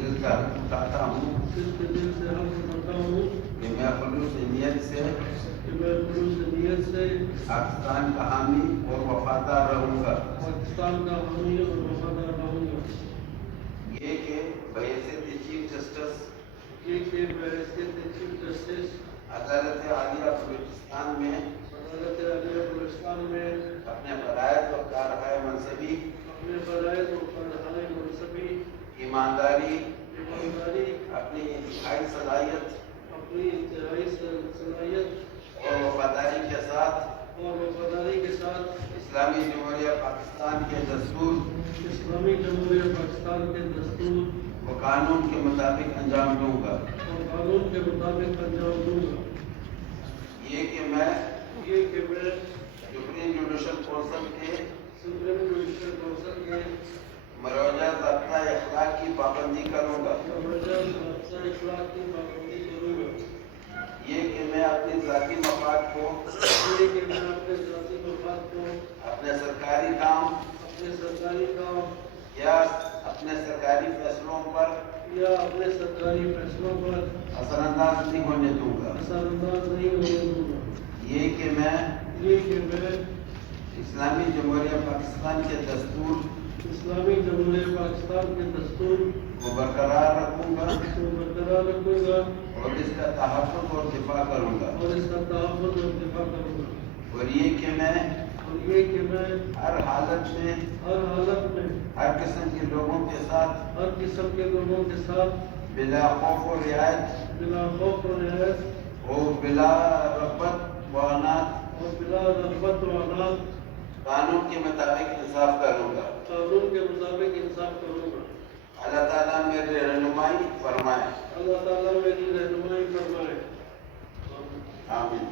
दिल का उठाता हूँ जिसके दिल से हम समझता हूँ कि मैं खुलूस नीयत से कि मैं खुलूस नीयत से पाकिस्तान का हामी और वफादार रहूँगा। पाकिस्तान का हामी और वफादार रहूँगा। ये कि बहैसियत चीफ जस्टिस ये कि बहैसियत चीफ जस्टिस अदालत आलिया बलूचिस्तान में अदालत आलिया बलूचिस्तान में अपने फ़राइज़ और कारहाय मनसबी ईमानदारी अपनी इंतहाई सलाहियत और वफादारी के साथ इस्लामी जमहूरिया पाकिस्तान के दस्तूर व कानून के मुताबिक अंजाम दूंगा। ये कि मैं सुप्रीम जुडिशल कौंसिल के मरोजा ज़ाब्ता अखलाक की पाबंदी करूँगा। ये कि मैं अपनी ज़ाती मफाद को अपने सरकारी काम या अपने सरकारी फैसलों पर असरअंदाज नहीं होने दूंगा। ये कि मैं इस्लामी जमहूरिया पाकिस्तान के दस्तूर को बरकरार रखूँगा और इसका तहफ़्फ़ुज़ और दिफा करूँगा। और ये कि मैं हर हालत में हर किस्म के लोगों के साथ बिला खौफ और रियायत और बिला रग़बत व अनात कानून के मुताबिक इंसाफ करूँगा। अल्लाह ताला मेरी रहनुमाई फरमाए। आमीन।